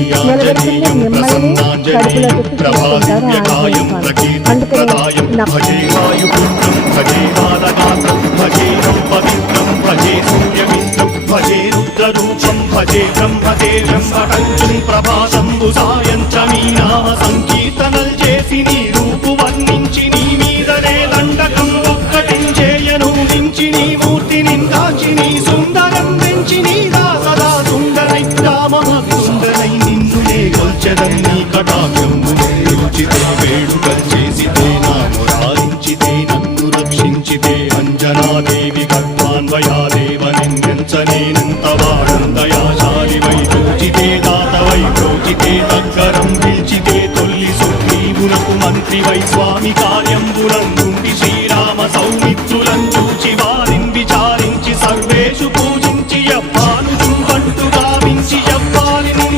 నిలబెడుతుంది మిమ్మల్ని కడుపులో పెట్టి చూసుకుంటారు అందుకని భజే వాయుపుత్రం భజే బాలదాసం భజే పవిత్రం భజే సూర్యమిత్రం భజే రుద్రరూపం భజే బ్రహ్మదేవం పటంచుం ప్రభాతంబు సాయంచ నీ నామ సంకీర్తనల్ చేసి నీ రూపు వర్ణించి నీ మీదనే దండకం ఒక్కటించేయను నించి నీ మూర్తి నిందాచి నీ సుందరం పెంచి నీ దాసదా సుందరై రామమగుందరై నిన్నునే గొల్చెదం నీ కటాక్షంబు రుచితే వేడుకల్ చేసితే నా మురారించితే నన్ను రక్షించితే అంజనాదేవి గర్భాన్వయాదేవ నిందించనేనంత వాడందయాశాలి వై పూజితే దాతవై ప్రోచితే దగ్గరం పిలిచితే తొల్లి సుగ్రీవునకు మంత్రి వై స్వామి కార్యంబులందుండి శ్రీరామ సౌమిత్రులం చూచి